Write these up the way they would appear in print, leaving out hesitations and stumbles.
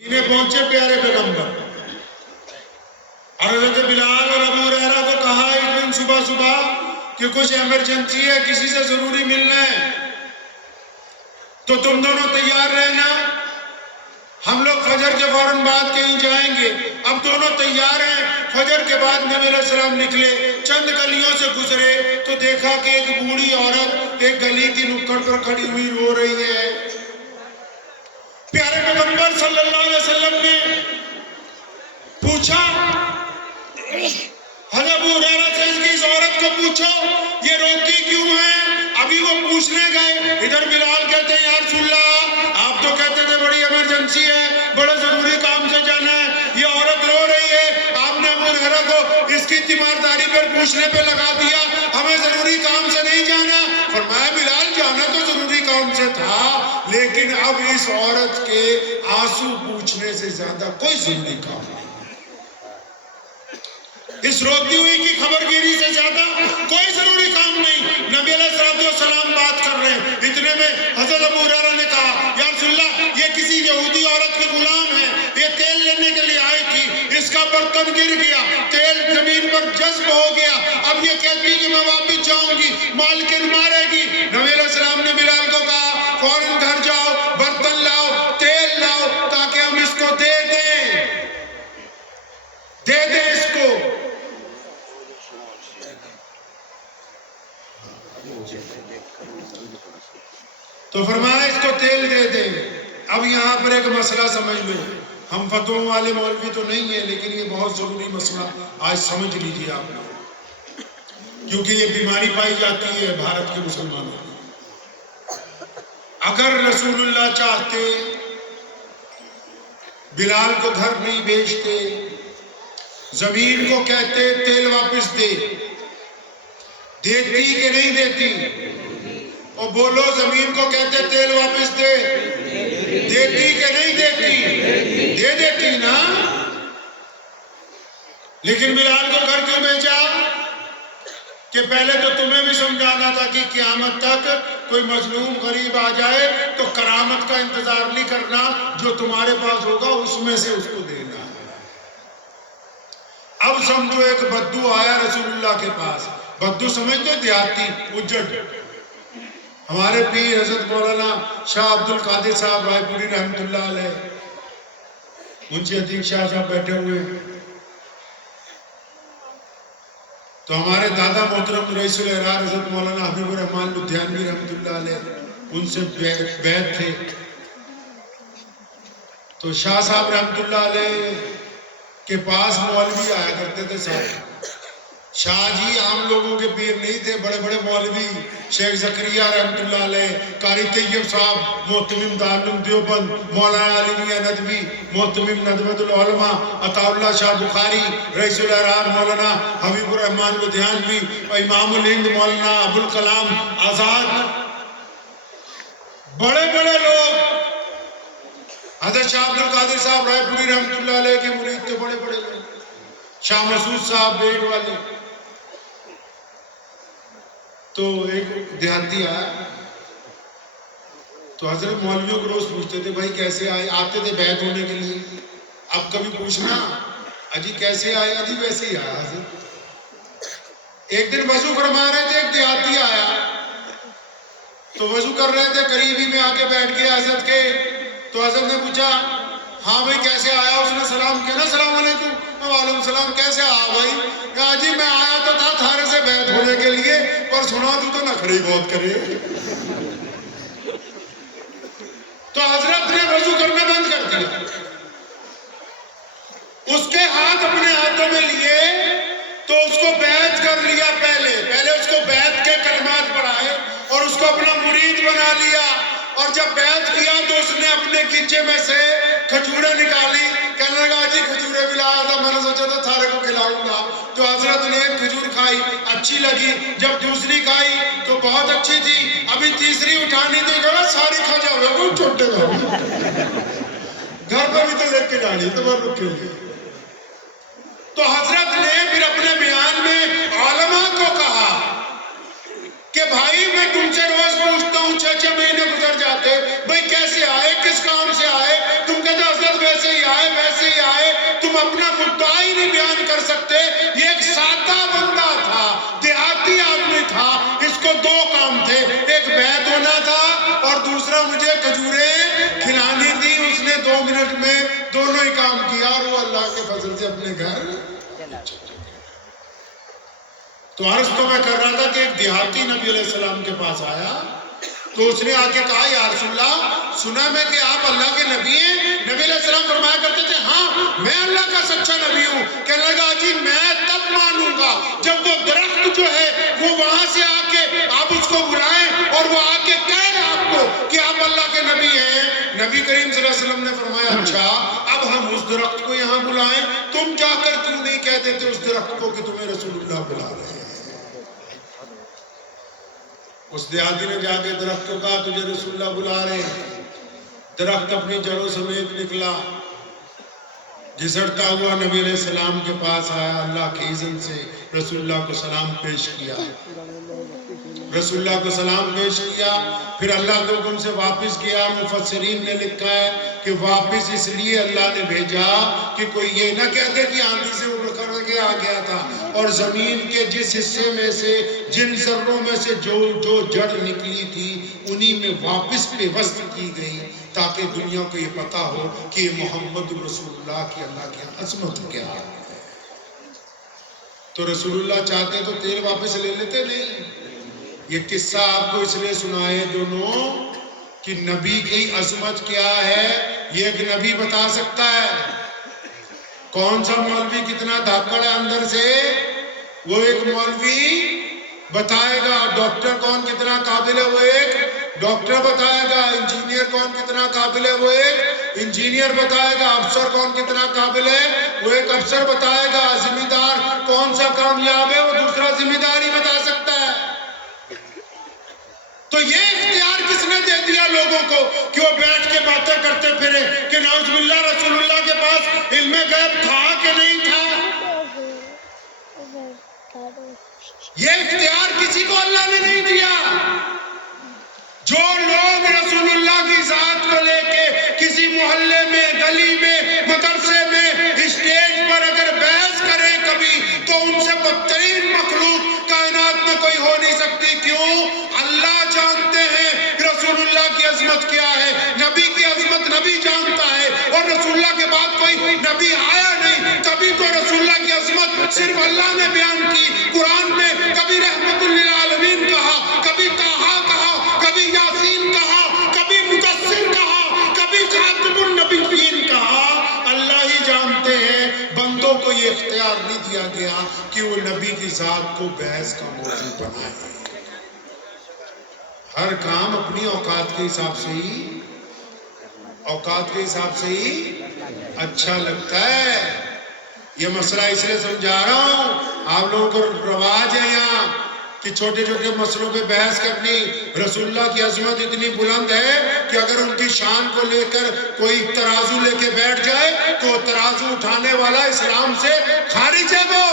انہیں پہنچے پیارے پیغمبر، اور حضرت بلال اور ابو ہریرہ کو کہا ایک دن صبح صبح کہ کچھ ایمرجنسی ہے، کسی سے ضروری ملنا ہے، تو تم دونوں تیار رہنا، ہم لوگ فجر کے فوراً بعد کہیں جائیں گے۔ اب دونوں تیار ہیں۔ فجر کے بعد نبی علیہ السلام نکلے، چند گلیوں سے گزرے تو دیکھا کہ ایک بوڑھی عورت ایک گلی کی نکڑ پر کھڑی ہوئی رو رہی ہے۔ پیارے پیغمبر صلی اللہ علیہ وسلم نے پوچھا، حضرت ابو ہریرہ سے اس عورت کو پوچھو یہ روتی کیوں ہے؟ ابھی وہ پوچھنے گئے، ادھر بلال کہتے ہیں یا رسول اللہ آپ تو کہتے تھے بڑی ایمرجنسی ہے، بڑے ضروری کام سے جانا ہے، یہ عورت رو رہی ہے، آپ نے ابو ہریرہ کو اس کی تیمارداری پر پوچھنے پہ لگا دیا، ہمیں ضروری کام سے نہیں جانا۔ فرمایا بلال جانا تو ضروری کام سے تھا، لیکن اب اس عورت کے آنسو پوچھنے سے زیادہ کوئی ضروری کام نہیں، اس روتی ہوئی کی خبرگیری سے زیادہ کوئی ضروری کام نہیں۔ نبی علیہ السلام بات کر رہے ہیں، اتنے میں حضرت ابو ہریرہ نے کہا یا رسول اللہ یہ کسی یہودی عورت کی غلام ہے، یہ تیل لینے کے لیے آئی تھی، اس کا برتن گر گیا، تیل زمین پر جذب ہو گیا، اب یہ کہتی کہ میں واپس جاؤں گی، مالکن مارے گی۔ نبی علیہ السلام نے بلال کو کہا فوراً گھر جاؤ، برتن لاؤ، تیل لاؤ، تاکہ ہم اس کو دے دیں اس کو۔ تو فرمایا اس کو تیل دے دیں۔ اب یہاں پر ایک مسئلہ سمجھ لو، ہم فتووں والے مولوی تو نہیں ہیں، لیکن یہ بہت ضروری مسئلہ آج سمجھ لیجئے آپ لوگ، کیونکہ یہ بیماری پائی جاتی ہے بھارت کے مسلمانوں میں۔ اگر رسول اللہ چاہتے بلال کو گھر نہیں بھیجتے، زمین کو کہتے تیل واپس دے، دیتی کہ نہیں دیتی؟ اور بولو زمین کو کہتے تیل واپس دے، دیتی کہ نہیں دیتی؟ دے دیتی نا۔ لیکن بلال کو گھر کیوں بھیجا؟ کہ پہلے تو تمہیں بھی سمجھانا تھا کہ قیامت تک کوئی مظلوم غریب آ جائے تو کرامت کا انتظار نہیں کرنا، جو تمہارے پاس ہوگا اس میں سے اس کو دینا۔ اب سمجھو ایک بدو آیا رسول اللہ کے پاس، بدو سمجھتے دیہاتی اجڑ، ہمارے پیر حضرت مولانا شاہ عبد القادر صاحب رائے پوری رحمت اللہ علیہ، منشی عتیق شاہ صاحب بیٹھے ہوئے، تو ہمارے دادا محترم رئیس الاحرار حضرت مولانا حبیب الرحمن لدھیانوی رحمت اللہ علیہ ان سے بیعت تھے۔ تو شاہ صاحب رحمت اللہ علیہ کے پاس مولوی آیا کرتے تھے صاحب، شاہ جی عام لوگوں کے پیر نہیں تھے، بڑے بڑے مولوی، شیخ زکریا رحمت اللہ علیہ، قاری طیب صاحب محتمم دارالعلوم دیوبند، مولانا علی میاں ندوی محتمم ندوۃ العلماء، عطا اللہ شاہ بخاری، رئیس الاحرار مولانا حبیب الرحمن لدھیانوی، اور امام الہند مولانا ابوالکلام آزاد، بڑے بڑے لوگ، حضرت شاہ عبد القادر صاحب رائے پوری رحمت اللہ علیہ کے مرید تھے، بڑے بڑے لوگ، شاہ مسعود صاحب بیڑ والے۔ تو ایک دیہاتی آیا، تو حضرت مولویوں کو روز پوچھتے تھے بھائی کیسے آئے، آتے تھے بیعت ہونے کے لیے، اب کبھی پوچھنا اجی کیسے آئے، اجی ویسے ہی آیا حضرت۔ ایک دن وضو فرما رہے تھے، ایک دیہاتی آیا، تو وضو کر رہے تھے، قریبی میں آ کے بیٹھ گیا حضرت کے، تو حضرت نے پوچھا ہاں بھائی کیسے آیا، اس نے سلام کیا نا، السلام علیکم، وعلیکم السلام، کیسے آیا بھائی؟ کہا جی میں آیا تو تھا تھارے سے بیعت ہونے کے لیے، پر سنا تو نخرے بہت کرے۔ تو حضرت نے وضو کرنا بند کر دیا، اس کے ہاتھ اپنے ہاتھوں میں لیے، تو اس کو بیعت کر لیا، پہلے اس کو بیعت کے کلمات پڑھائے اور اس کو اپنا مرید بنا لیا، اور جب بیعت کیا تو اس نے اپنے کینچے میں سے کھجوریں نکالی، کہنے لگا جی کھجوریں بھی لایا تھا، میں نے سوچا تھا تھارے کو کھلاؤں گا۔ تو حضرت نے ایک کھجور کھائی، اچھی لگی، جب دوسری کھائی تو بہت اچھی تھی، ابھی تیسری اٹھانی تو کہا ساری کھا جاؤ گے، وہ چھوٹے گا گھر پہ بھی تو لے کے جانی تو وہ رکے گی۔ تو حضرت نے پھر اپنے بیان میں علماء کو کہا کہ بھائی میں تم سے روز پوچھتا ہوں، 6 مہینے گزر جاتے، بھائی کیسے آئے، کس کام سے آئے، تم کہتے حضرت ویسے सकते। ये एक सादा बंदा था, देहाती आदमी था, इसको दो काम थे, एक बैत होना था और दूसरा मुझे खजूरें खिलानी थी। उसने 2 मिनट में दोनों ही काम किया और वो अल्लाह के फजल से अपने घर। तो अर्ज तो मैं कर रहा था कि एक देहाती नबी अलैहिस्सलाम के पास आया, तो उसने आके कहा, या रसूलल्लाह, सुना मैं कि आप अल्लाह के नबी हैं। नबी अलैहिस्सलाम फरमाया करते थे, हाँ मैं अल्लाह का सच्चा नबी हूँ। कहने लगा, जी मैं तब मानूंगा जब वो दरख्त जो है वो वहां से आके आप उसको बुलाएं और वो आके कहे आपको कि आप अल्लाह के नबी हैं। नबी करीम सल्लल्लाहु अलैहि वसल्लम ने फरमाया, अच्छा अब हम उस दरख्त को यहाँ बुलाएं, तुम जाकर क्यों नहीं कह देते उस दरख्त को कि तुम्हें रसूलुल्लाह बुला रहे हैं। उस देहाती ने जाके दरख्त को कहा, तुझे रसूलुल्लाह बुला रहे हैं। दरख्त अपनी जड़ों समेत निकला, घिसटता हुआ नबी अलैहिस्सलाम के पास आया, अल्लाह के इज़्न से रसूलुल्लाह को सलाम पेश किया, रसूलुल्लाह को सलाम पेश किया, फिर अल्लाह के हुक्म से वापस किया। मुफस्सिरीन ने लिखा है कि वापस इसलिए अल्लाह ने भेजा कि कोई ये ना कहते कि आंधी से उड़ करके आ गया था और जमीन के जिस हिस्से में से, जिन जर्रों में से जो जड़ निकली थी उन्हीं में वापस पेवस्त की गई, ताकि दुनिया को ये पता हो कि मोहम्मद रसूलुल्लाह की अल्लाह की अजमत क्या है। तो रसूलुल्लाह चाहते तो तेल वापस ले लेते, नहीं। ये किस्सा आपको इसलिए सुनाए दोनों कि नबी की अजमत क्या है ये एक नबी बता सकता है। कौन सा मौलवी कितना धाकड़ है अंदर से, वो एक मौलवी बताएगा। डॉक्टर कौन कितना काबिल है, वो एक डॉक्टर बताएगा। इंजीनियर कौन कितना काबिल है, वो एक इंजीनियर बताएगा। अफसर कौन कितना काबिल है, वो एक अफसर बताएगा। जिम्मेदार कौन सा कामयाब है, वो दूसरा जिम्मेदार ही बता सकता है। तो ये इख्तियार किसने दे दिया लोगों को कि वो बैठ के बातें करते फिरे कि नाउज़ुबिल्लाह रसूलुल्लाह के पास इल्मे गैब था कि नहीं था। ये इख्तियार किसी को अल्लाह ने नहीं दिया। जो लोग रसूलुल्लाह की जात को लेके किसी मोहल्ले में, गली में, मदरसे में, स्टेज पर अगर बहस करें कभी, तो उनसे बदतरीन मखलूक कायनात में कोई हो नहीं सकती। क्यों? अल्लाह जानते हैं रसूलुल्लाह की अजमत क्या है, नबी की अजमत नबी जानता है, और रसूलुल्लाह के बाद कोई नबी आया नहीं, तभी तो रसूलुल्लाह की अजमत सिर्फ अल्लाह ने बयान की। कुरान में कभी रहमतुल लिल आलमीन कहा, कभी ताहा कहा, कभी यासीन कहा, कभी मुदस्सिर कहा, कभी खातिमुन नबिय्यीन कहा। अल्लाह ही जानते हैं। बंदों को ये इख्तियार नहीं दिया गया कि वो नबी की जात को बहस का मौजू बनाए। हर काम अपनी औकात के हिसाब से ही, औकात के हिसाब से ही अच्छा लगता है। ये मसला इसलिए समझा रहा हूँ, आप लोगों को रवाज है यहाँ कि छोटे छोटे मसलों पे बहस करनी। रसूलुल्लाह की अजमत इतनी बुलंद है कि अगर उनकी शान को लेकर कोई तराजू लेके बैठ जाए तो तराजू उठाने वाला इस्लाम से खारिज है, वो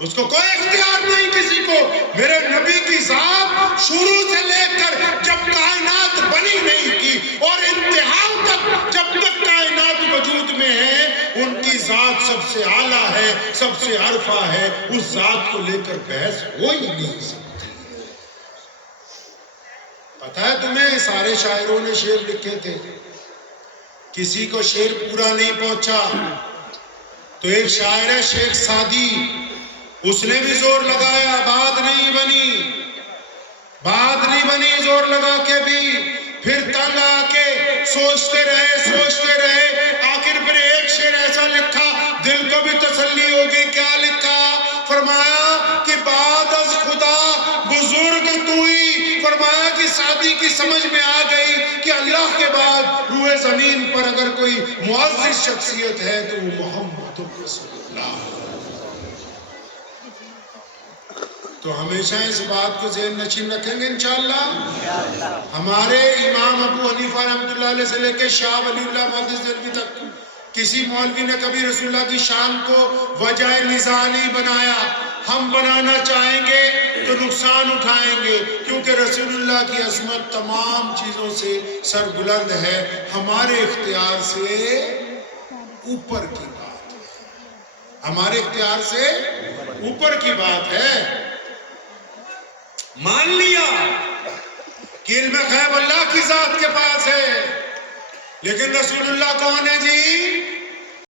उसको कोई इख्तियार नहीं किसी को। मेरे नबी की जात शुरू से लेकर जब कायनात बनी नहीं की और इंतहा तक जब तक कायनात वजूद में है, उनकी जात सबसे आला है, सबसे अरफा है। उस जात को लेकर बहस हो ही नहीं सकती। पता है तुम्हें, सारे शायरों ने शेर लिखे थे, किसी को शेर पूरा नहीं पहुंचा। तो एक शायर है शेख सादी, उसने भी जोर लगाया, बात नहीं बनी, बात नहीं बनी, जोर लगा के भी फिर तंग आके सोचते रहे, आखिर फिर एक शेर ऐसा लिखा, दिल को भी तसल्ली होगी। क्या लिखा? फरमाया कि बाद अज खुदा बुजुर्ग तू ही। फरमाया कि सादी की समझ में आ गई कि अल्लाह के बाद रूए जमीन पर अगर कोई मुअज़्ज़िज़ शख्सियत है तो वो मोहम्मद रसूलुल्लाह। तो हमेशा इस बात को ज़हन नशीन रखेंगे इंशाअल्लाह। हमारे इमाम अबू हनीफा रहमतुल्लाह अलैह से लेकर शाह वलीउल्लाह मुहद्दिस देलवी तक किसी मौलवी ने कभी रसूलुल्लाह की शान को वजह निज़ा नहीं बनाया। हम बनाना चाहेंगे तो नुकसान उठाएंगे, क्योंकि रसूलुल्लाह की अज़मत तमाम चीज़ों से सरबुलंद है, हमारे इख्तियार से ऊपर की बात है। ہمارے اختیار سے اوپر کی بات ہے. مان لیا کہ علم غیب اللہ کی ذات کے پاس ہے، لیکن رسول اللہ کون ہے جی؟